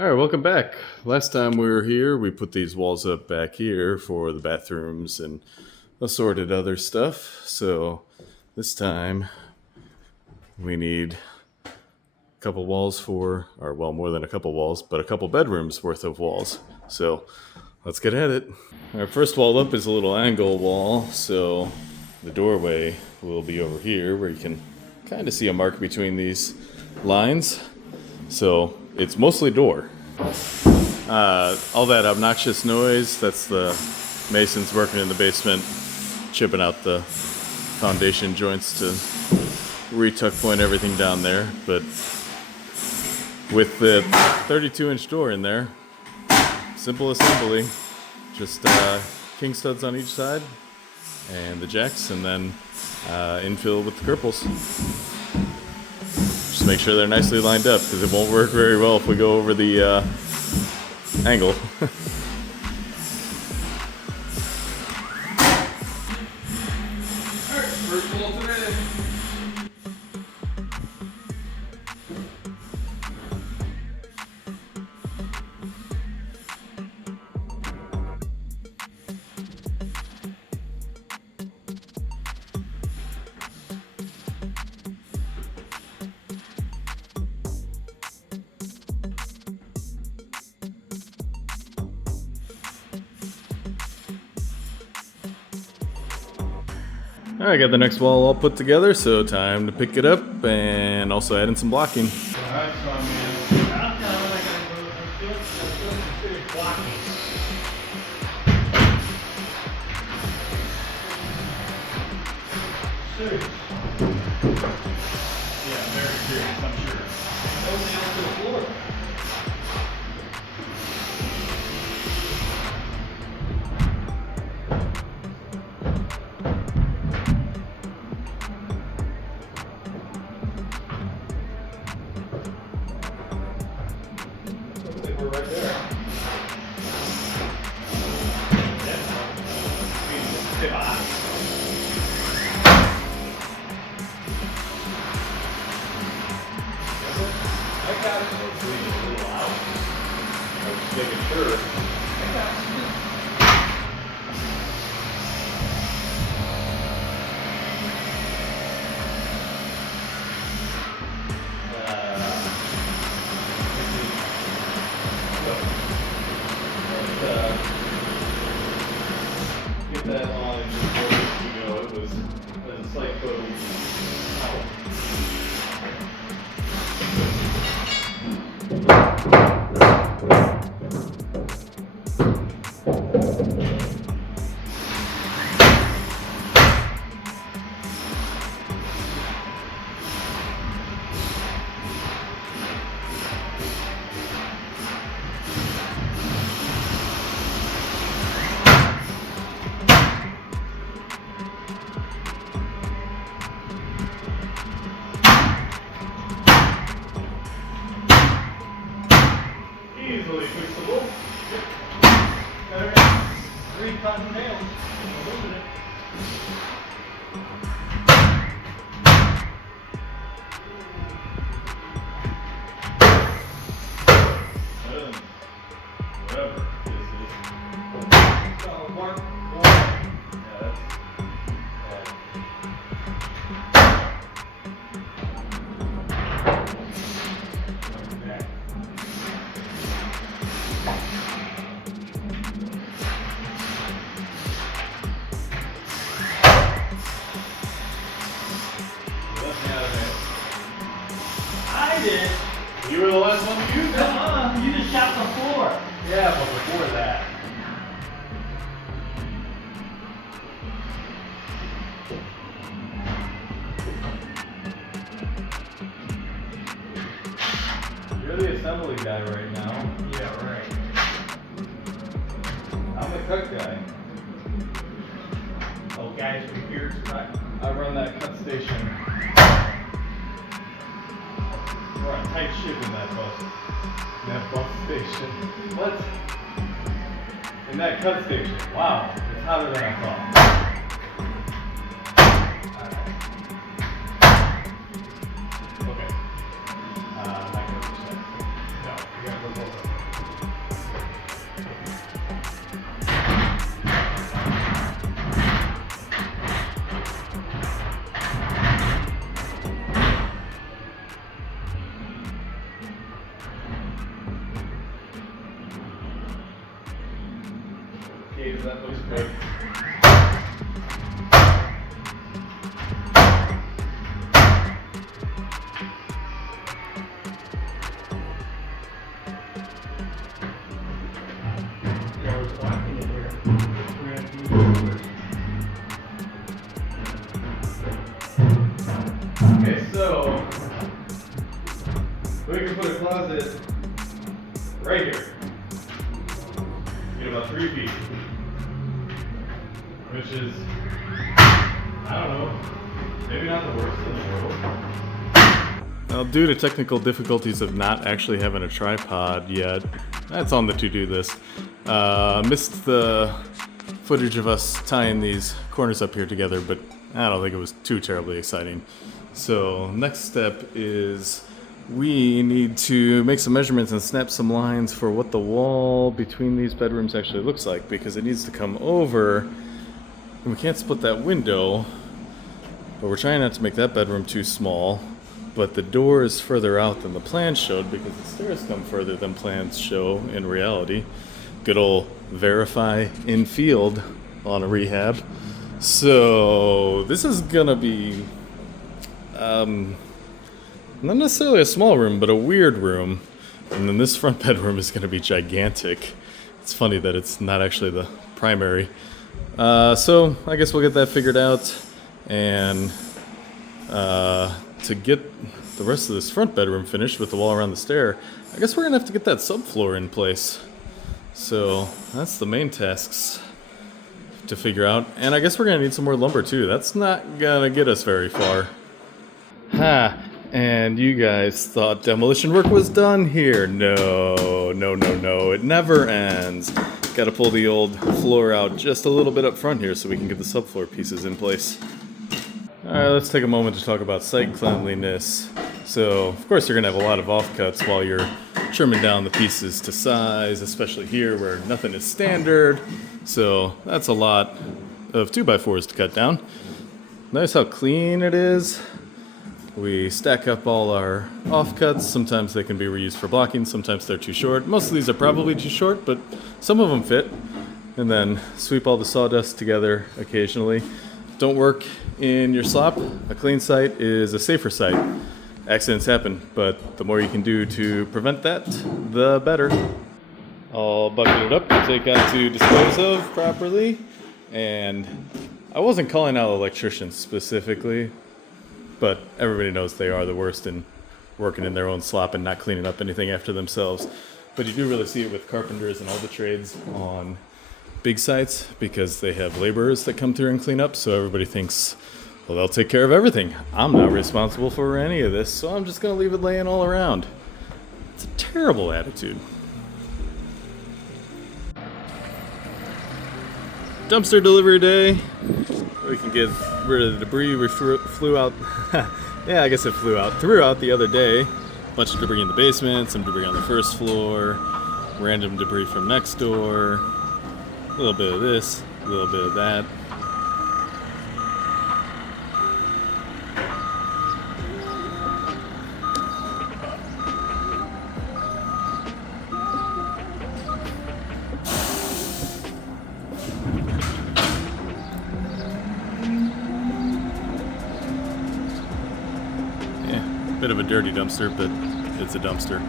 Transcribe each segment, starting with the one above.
All right, welcome back. Last time we were here, we put these walls up back here for the bathrooms and assorted other stuff. So this time we need a couple walls or well, more than a couple walls, but a couple bedrooms worth of walls. So let's get at it. Our first wall up is a little angle wall, so the doorway will be over here where you can kind of see a mark between these lines. So it's mostly door. All that obnoxious noise, that's the masons working in the basement, chipping out the foundation joints to re-tuck point everything down there. But with the 32-inch door in there, simple assembly, just king studs on each side and the jacks, and then infill with the cripples. Just make sure they're nicely lined up, because it won't work very well if we go over the angle. Alright, first wall today. Alright, got the next wall all put together, so time to pick it up and also add in some blocking. Alright, so I'm yeah, very serious, I'm sure. No nails to the floor. We're right there. I got it. A little out. I was just making sure. I got it. Get that on and just it was a slight photo. Easily fixable. Better 3 cotton nails. Moving it. Whatever this is. Mark 1. Yeah, that's. I did. You were the last one to use it. You just shot the floor. Yeah, but before that. You're the assembly guy right now. Yeah, right. I'm the cut guy. Oh, guys, from here to cut. I run that cut station. We're on tight ship in that bus. In that bus station. What? In that cut station. Wow, it's hotter than I thought. Okay. Not gonna percent. No, you gotta go both. Okay, does that looks good. Yeah, I was walking in here. We're gonna do this. Okay, so we can put a closet right here. Get about 3 feet. Which is, I don't know, maybe not the worst in the world. Now, due to technical difficulties of not actually having a tripod yet, that's on the to-do list. Missed the footage of us tying these corners up here together, but I don't think it was too terribly exciting. So next step is we need to make some measurements and snap some lines for what the wall between these bedrooms actually looks like, because it needs to come over, and we can't split that window, but we're trying not to make that bedroom too small. But the door is further out than the plans showed because the stairs come further than plans show in reality. Good old verify in field on a rehab. So this is gonna be not necessarily a small room, but a weird room. And then this front bedroom is gonna be gigantic. It's funny that it's not actually the primary. So I guess we'll get that figured out, and to get the rest of this front bedroom finished with the wall around the stair, I guess we're gonna have to get that subfloor in place. So that's the main tasks to figure out. And I guess we're gonna need some more lumber too. That's not gonna get us very far. Ha! And you guys thought demolition work was done here. No, no, no, no. It never ends. Gotta pull the old floor out just a little bit up front here so we can get the subfloor pieces in place. Alright, let's take a moment to talk about site cleanliness. So, of course, you're going to have a lot of offcuts while you're trimming down the pieces to size, especially here where nothing is standard. So, that's a lot of 2x4s to cut down. Notice how clean it is. We stack up all our offcuts. Sometimes they can be reused for blocking, sometimes they're too short. Most of these are probably too short, but some of them fit. And then sweep all the sawdust together occasionally. Don't work in your slop. A clean site is a safer site. Accidents happen, but the more you can do to prevent that, the better. I'll bucket it up and take out to dispose of properly. And I wasn't calling out electricians specifically, but everybody knows they are the worst in working in their own slop and not cleaning up anything after themselves. But you do really see it with carpenters and all the trades on big sites because they have laborers that come through and clean up, so everybody thinks, well, they'll take care of everything. I'm not responsible for any of this, so I'm just going to leave it laying all around. It's a terrible attitude. Dumpster delivery day. We can get rid of the debris we flew out. Yeah, I guess it flew out. Threw out the other day. Bunch of debris in the basement, some debris on the first floor, random debris from next door. A little bit of this, a little bit of that. Yeah, bit of a dirty dumpster, but it's a dumpster.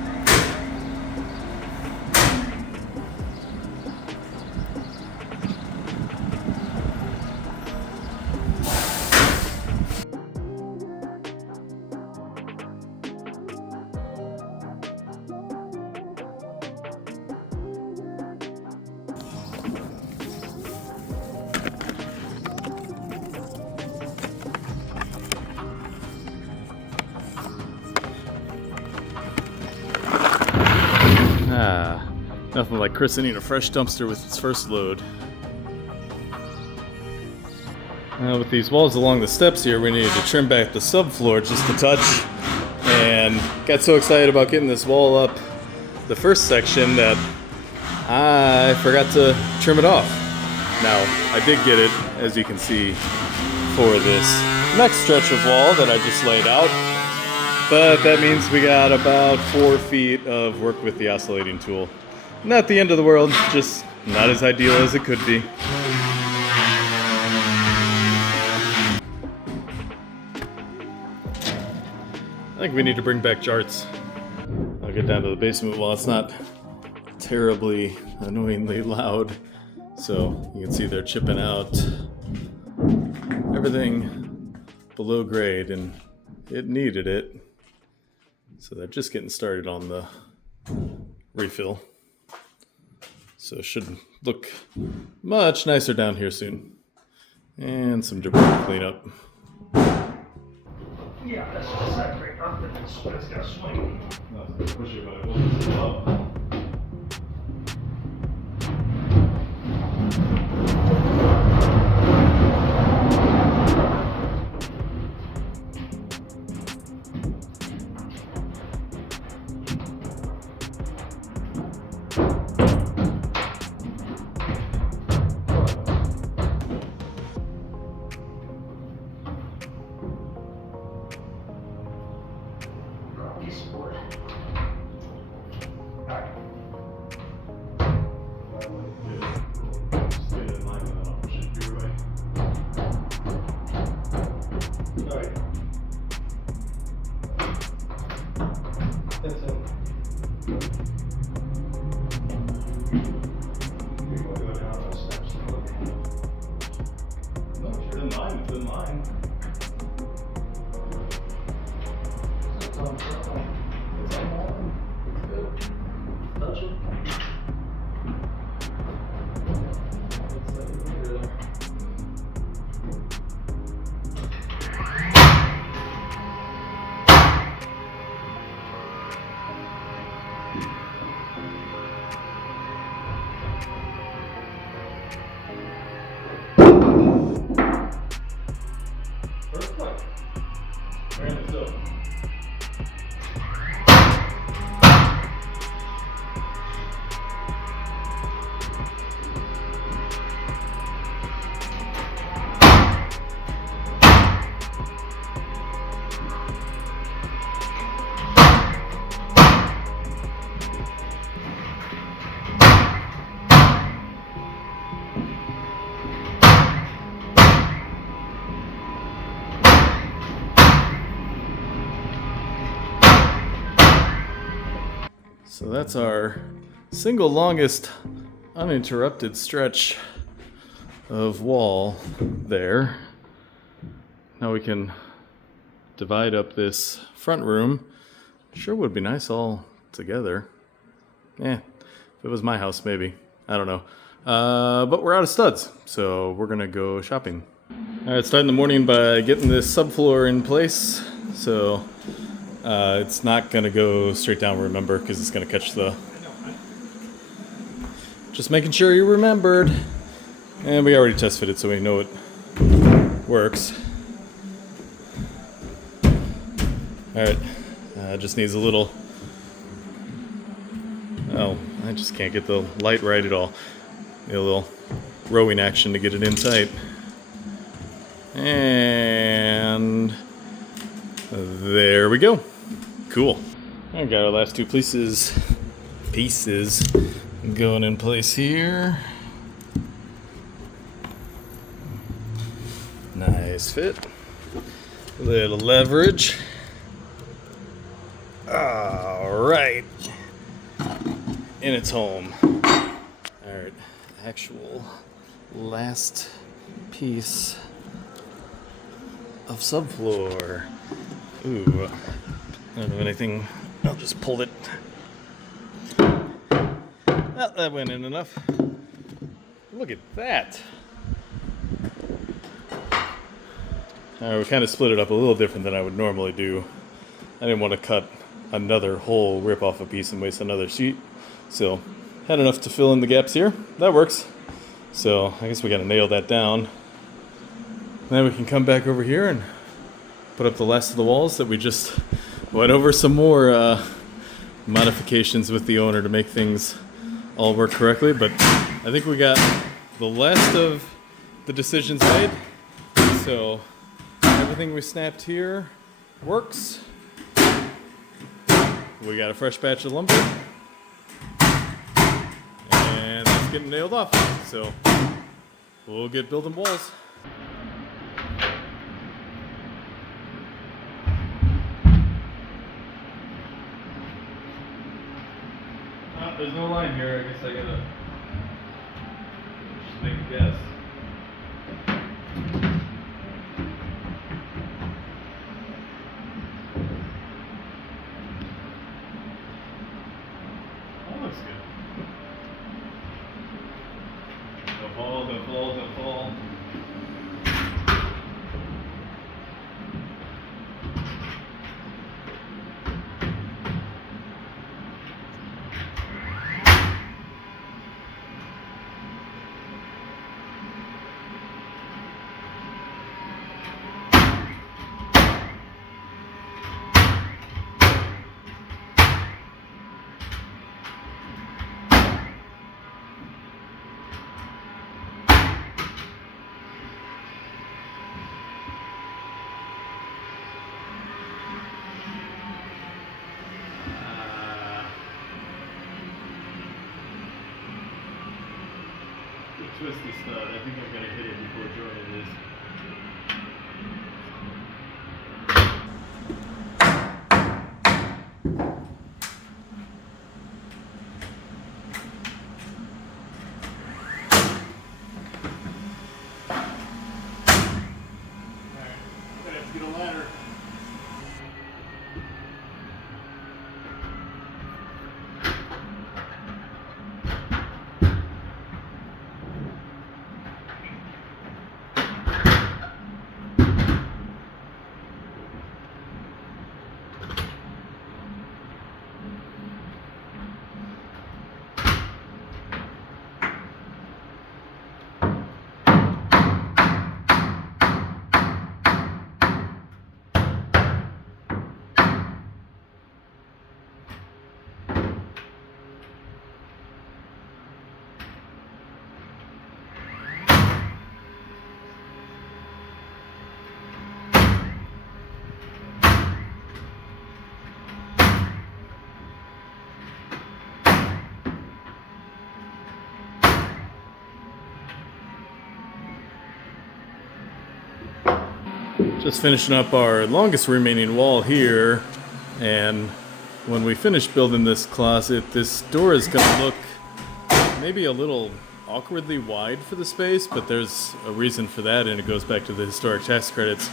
Nothing like christening a fresh dumpster with its first load. With these walls along the steps here, we needed to trim back the subfloor just a touch, and got so excited about getting this wall up the first section that I forgot to trim it off. Now, I did get it, as you can see, for this next stretch of wall that I just laid out, but that means we got about 4 feet of work with the oscillating tool. Not the end of the world, just not as ideal as it could be. I think we need to bring back jarts. I'll get down to the basement while it's not terribly annoyingly loud. So you can see they're chipping out everything below grade, and it needed it. So they're just getting started on the refill. So it should look much nicer down here soon. And some debris to clean up. Yeah, that's just separate up and it's got swing. Push it, but it won't slow up. Piece of wood. Alright. Just get it in line and then I'll push it your way. Alright. That's it. We will go down those steps and look. No, it's in line, it's in line. It's on line. It's on line. It's good. Touch it. It's like a meter there. Perfect. Apparently so. So that's our single longest uninterrupted stretch of wall there. Now we can divide up this front room. Sure would be nice all together. If it was my house, maybe. I don't know. But we're out of studs, so we're gonna go shopping. All right, starting the morning by getting this subfloor in place. So it's not gonna go straight down, remember, because it's gonna catch the... Just making sure you remembered. And we already test fitted, so we know it works. All right, just needs a little... Oh, I just can't get the light right at all. Need a little rowing action to get it in tight. And there we go. Cool. I got our last two pieces going in place here. Nice fit. A little leverage. All right. And it's home. All right. Actual last piece of subfloor. Ooh. I don't have anything. I'll just pull it. Well, that went in enough. Look at that. We kind of split it up a little different than I would normally do. I didn't want to cut another whole, rip off a piece and waste another sheet. So, had enough to fill in the gaps here. That works. So, I guess we got to nail that down. Then we can come back over here and put up the last of the walls that we just went over. Some more modifications with the owner to make things all work correctly. But I think we got the last of the decisions made. So, everything we snapped here works. We got a fresh batch of lumber. getting nailed off. So we'll get building walls. There's no line here. I guess I gotta just make a guess. That looks good. Don't fall, don't fall, don't fall. Twisty stud. I think I'm gonna hit it before joining this. Alright, gonna have to get a ladder. Just finishing up our longest remaining wall here, and when we finish building this closet, this door is going to look maybe a little awkwardly wide for the space, but there's a reason for that, and it goes back to the historic tax credits.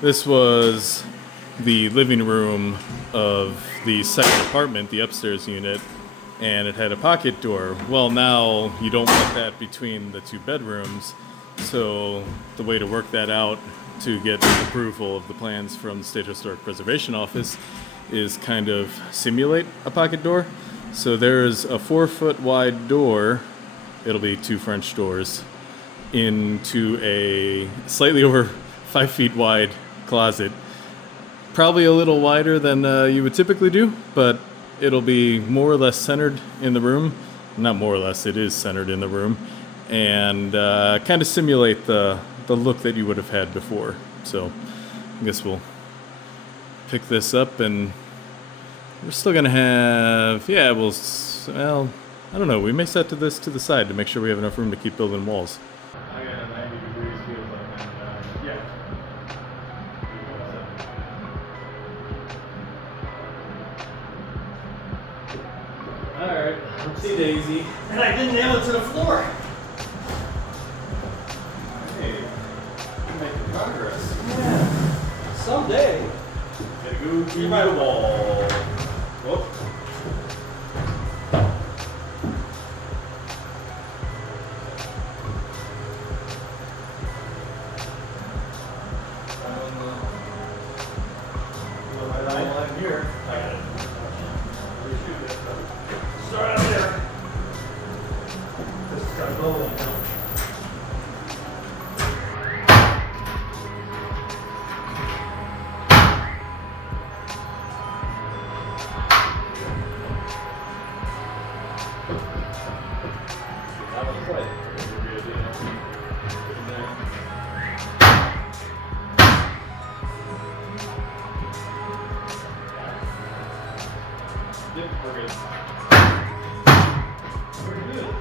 This was the living room of the second apartment, the upstairs unit, and it had a pocket door. Well, now you don't want that between the two bedrooms, so the way to work that out to get approval of the plans from the State Historic Preservation Office is kind of simulate a pocket door. So there's a 4-foot wide door, it'll be 2 French doors, into a slightly over 5 feet wide closet. Probably a little wider than you would typically do, but it'll be more or less centered in the room. Not more or less, it is centered in the room. And kind of simulate the look that you would have had before. So I guess we'll pick this up, and we're still gonna have, well, I don't know, we may set this to the side to make sure we have enough room to keep building walls. I got a 90 degrees feels like, and yeah. Alright, see Daisy. And I didn't nail it to the floor. Hey, you're making progress. Yeah. Someday. Gotta go to You're right. the wall. Whoop. Here. I got it. Start out there. Just start blowing it down. That was right. Yep, we're good. Pretty good.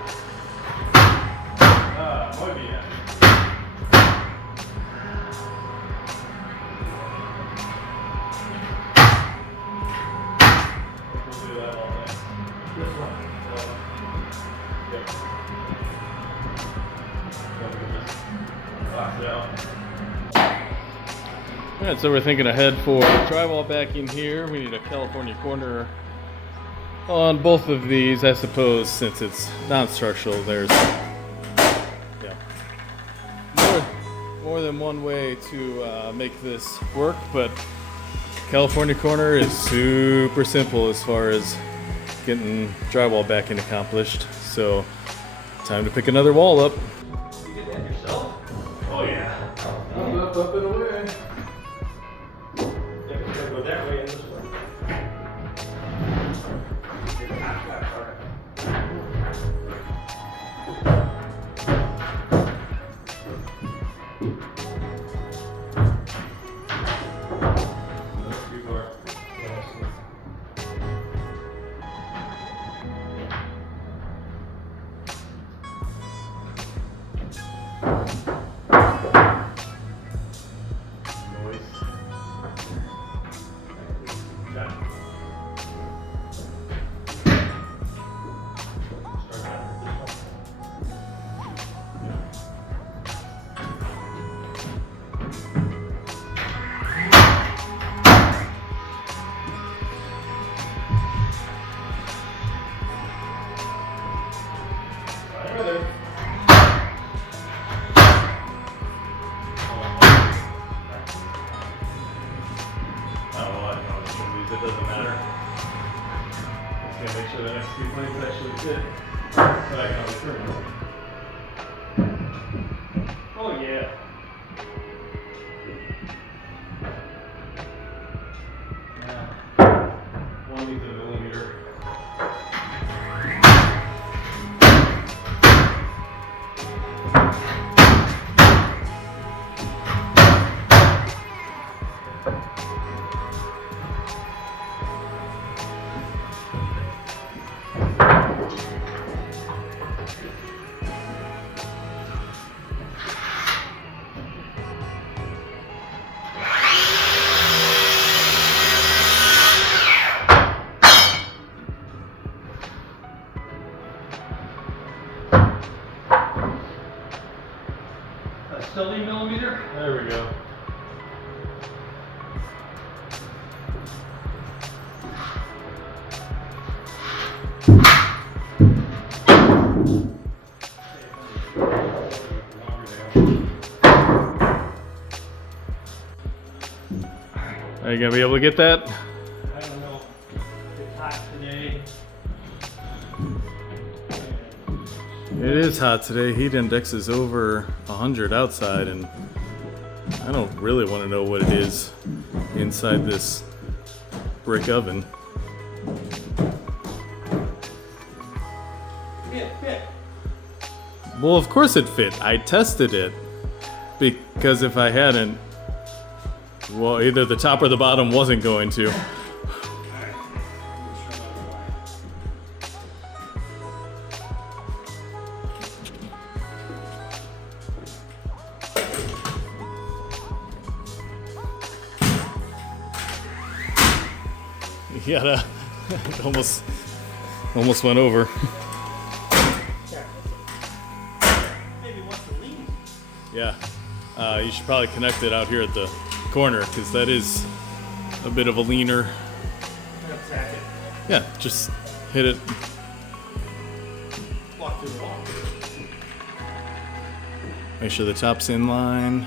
Yep. Box it out. Alright, so we're thinking ahead for drywall back in here. We need a California corner on both of these, I suppose, since it's non-structural. There's more than one way to make this work, but California corner is super simple as far as getting drywall backing accomplished. So, time to pick another wall up. You did that yourself? Oh yeah. Up and away. Yeah, it's gonna go that way and this way. It doesn't matter. Just gotta make sure the next few planes actually fit. But I can always turn them. Oh yeah. Now, 1 millimeter. A 70 millimeter? There we go. Are you gonna be able to get that? I don't know. It's hot today. It is hot today. Heat index is over 100 outside, and I don't really want to know what it is inside this brick oven. It fit. Well, of course it fit. I tested it. Because if I hadn't, well, either the top or the bottom wasn't going to. You gotta, it almost went over. Maybe wants to lean. Yeah, you should probably connect it out here at the corner, because that is a bit of a leaner. Attack it. Yeah, just hit it. Walk through the wall. Make sure the top's in line.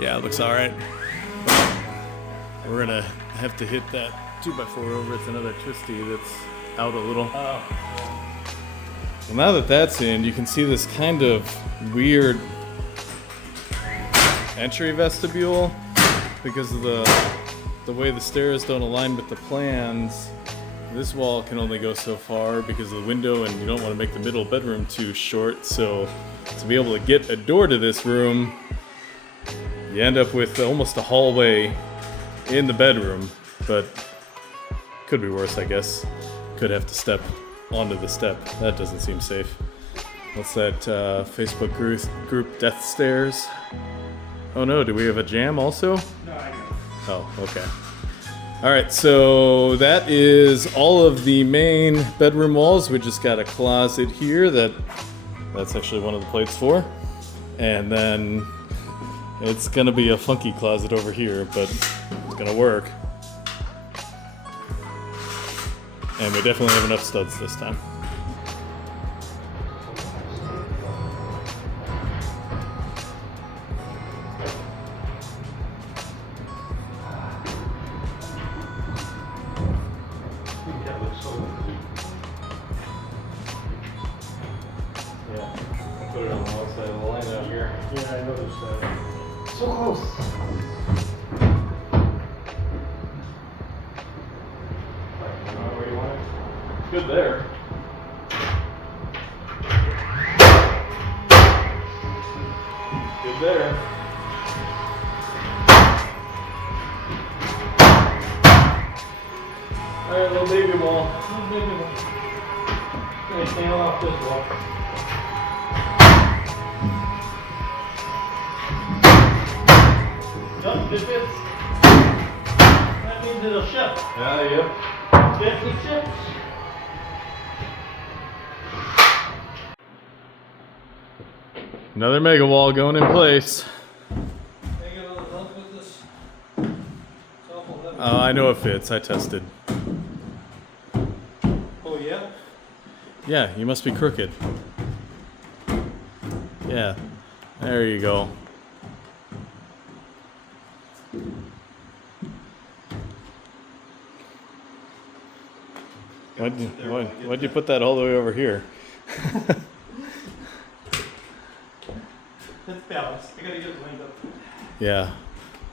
Yeah, it looks all right. We're gonna have to hit that 2x4 over. It's another twisty that's out a little. Oh. Well, now that that's in, you can see this kind of weird entry vestibule because of the way the stairs don't align with the plans. This wall can only go so far because of the window, and you don't want to make the middle bedroom too short. So to be able to get a door to this room, you end up with almost a hallway in the bedroom, but could be worse, I guess. Could have to step onto the step. That doesn't seem safe. What's that Facebook group Death Stairs? Oh no, do we have a jam also? No, I know. Oh, okay. All right, so that is all of the main bedroom walls. We just got a closet here that's actually one of the plates for. And then it's gonna be a funky closet over here, but it's gonna work. And we definitely have enough studs this time. That looks so good. Yeah, I put it on the wrong side of the line out here. Yeah, I noticed that. So close. Where you want it? It's good there. Good there. Alright, little baby wall. Little baby wall. Gonna nail off this wall. Nope, it fits. That means it'll ship. Yep. Definitely ships. Another mega wall going in place. I know it fits. I tested. Oh, yeah? Yeah, you must be crooked. Yeah, there you go. Why'd you put that all the way over here? That's balanced. I gotta get it lined up. Yeah,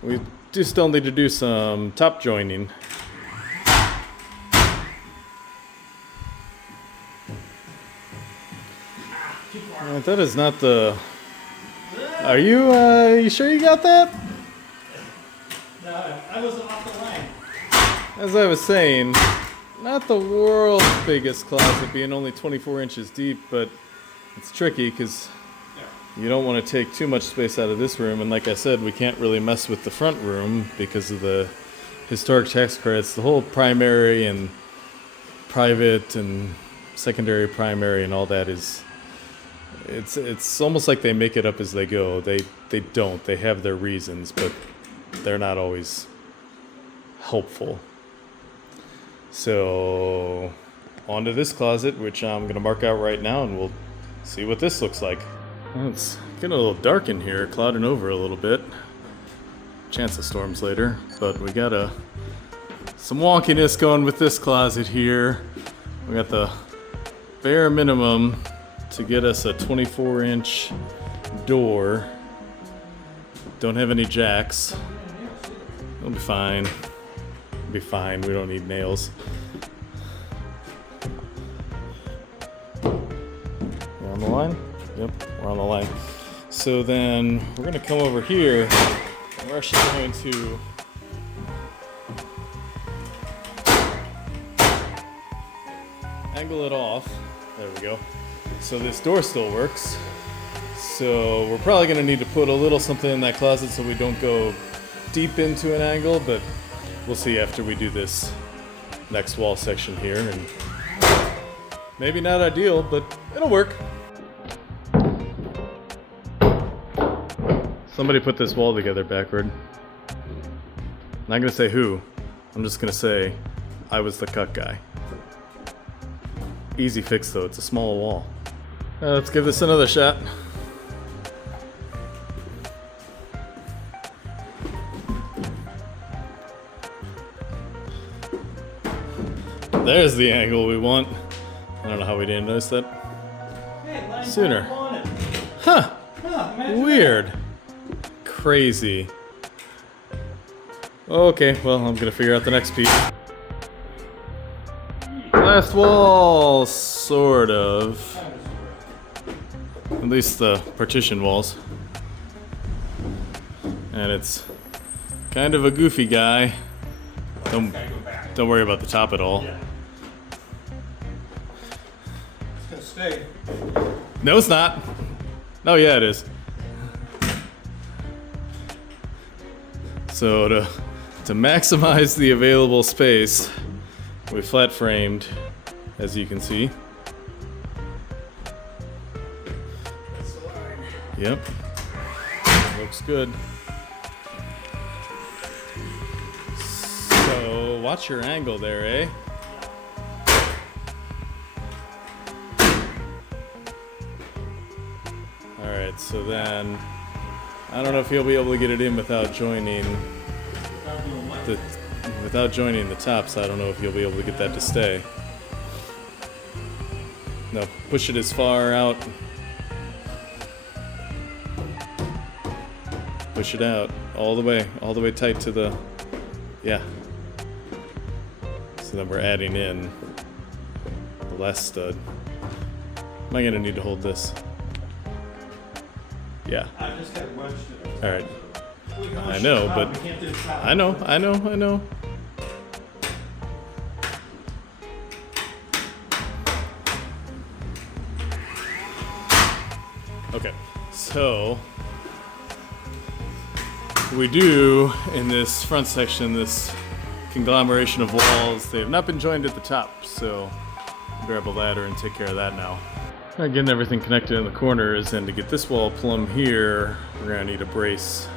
we do still need to do some top joining. That is not the... Are you sure you got that? No, I was off the line. As I was saying, not the world's biggest closet, being only 24 inches deep, but it's tricky because you don't want to take too much space out of this room. And like I said, we can't really mess with the front room because of the historic tax credits. The whole primary and private and secondary primary and all that is... It's almost like they make it up as they go. They don't. They have their reasons, but they're not always helpful. So on to this closet, which I'm going to mark out right now, and we'll see what this looks like. Well, it's getting a little dark in here, clouding over a little bit. Chance of storms later, but we got some wonkiness going with this closet here. We got the bare minimum to get us a 24-inch door. Don't have any jacks. It'll be fine. It'll be fine. We don't need nails. We're on the line? Yep, we're on the line. So then we're going to come over here, and we're actually going to angle it off. There we go. So this door still works. So we're probably going to need to put a little something in that closet so we don't go deep into an angle, but we'll see after we do this next wall section here. And maybe not ideal, but it'll work. Somebody put this wall together backward. Not gonna say who. I'm just gonna say I was the cut guy. Easy fix though, it's a small wall. Let's give this another shot. There's the angle we want. I don't know how we didn't notice that sooner. Huh. Weird. Crazy. Okay, well, I'm gonna figure out the next piece. Last wall, sort of. At least the partition walls. And it's kind of a goofy guy. Don't worry about the top at all. It's gonna stay. No, it's not. Oh, yeah, it is. So to to maximize the available space, we flat framed, as you can see. Yep, looks good. So watch your angle there, eh? Alright, so then I don't know if you'll be able to get it in without joining the tops. I don't know if you'll be able to get that to stay. No, push it as far out. Push it out all the way tight to the, yeah. So then we're adding in the last stud. Am I gonna need to hold this? Yeah. I just got wedged in it. All right. I know, but We can't do the top. I know. Okay, so we do in this front section, this conglomeration of walls, they have not been joined at the top, so I'll grab a ladder and take care of that now. Getting everything connected in the corners, and to get this wall plumb here, we're gonna need a brace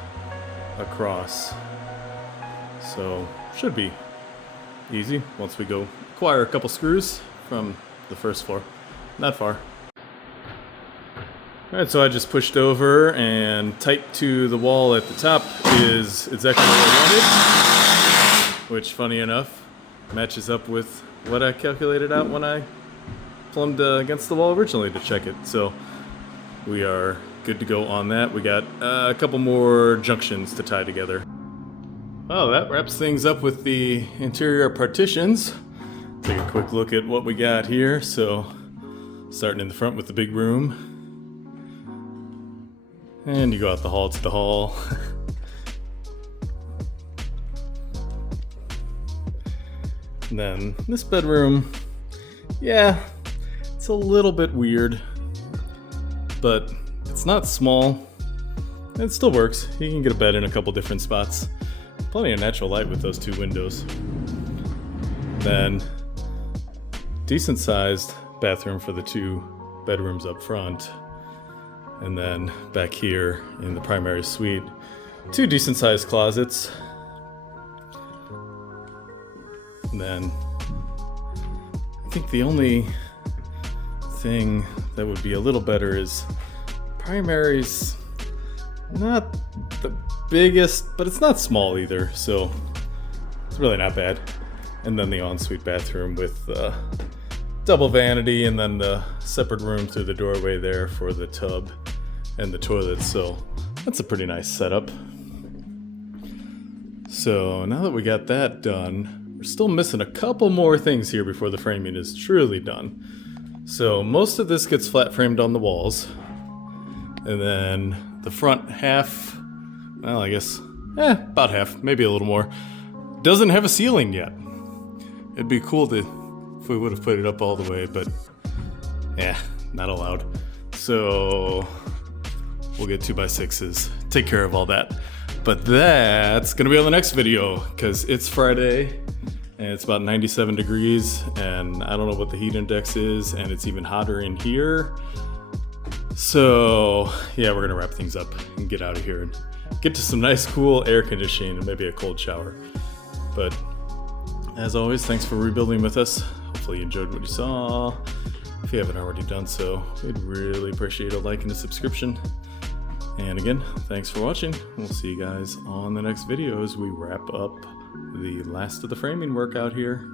across. So should be easy once we go acquire a couple screws from the first floor. Not far. Alright, so I just pushed over, and tight to the wall at the top is exactly what I wanted, which, funny enough, matches up with what I calculated out when I plumbed against the wall originally to check it. So we are good to go on that. We got a couple more junctions to tie together. Oh, that wraps things up with the interior partitions. Take a quick look at what we got here. So starting in the front with the big room. And you go out the hall to the hall. And then this bedroom, yeah, it's a little bit weird, but it's not small. It still works. You can get a bed in a couple different spots. Plenty of natural light with those two windows. Then decent sized bathroom for the two bedrooms up front. And then back here in the primary suite, two decent sized closets. And then I think the only thing that would be a little better is primary's not the biggest, but it's not small either, so it's really not bad. And then the ensuite bathroom with double vanity, and then the separate room through the doorway there for the tub and the toilet. So that's a pretty nice setup. So now that we got that done, we're still missing a couple more things here before the framing is truly done. So most of this gets flat framed on the walls, and then the front half, well, I guess about half, maybe a little more, doesn't have a ceiling yet. It'd be cool if we would have put it up all the way, but yeah, not allowed. So we'll get 2x6s, take care of all that. But that's gonna be on the next video, because it's Friday and it's about 97 degrees, and I don't know what the heat index is, and it's even hotter in here. So yeah, we're gonna wrap things up and get out of here and get to some nice cool air conditioning and maybe a cold shower. But as always, thanks for rebuilding with us. Hopefully you enjoyed what you saw. If you haven't already done so, we'd really appreciate a like and a subscription. And again, thanks for watching. We'll see you guys on the next video as we wrap up the last of the framing work out here.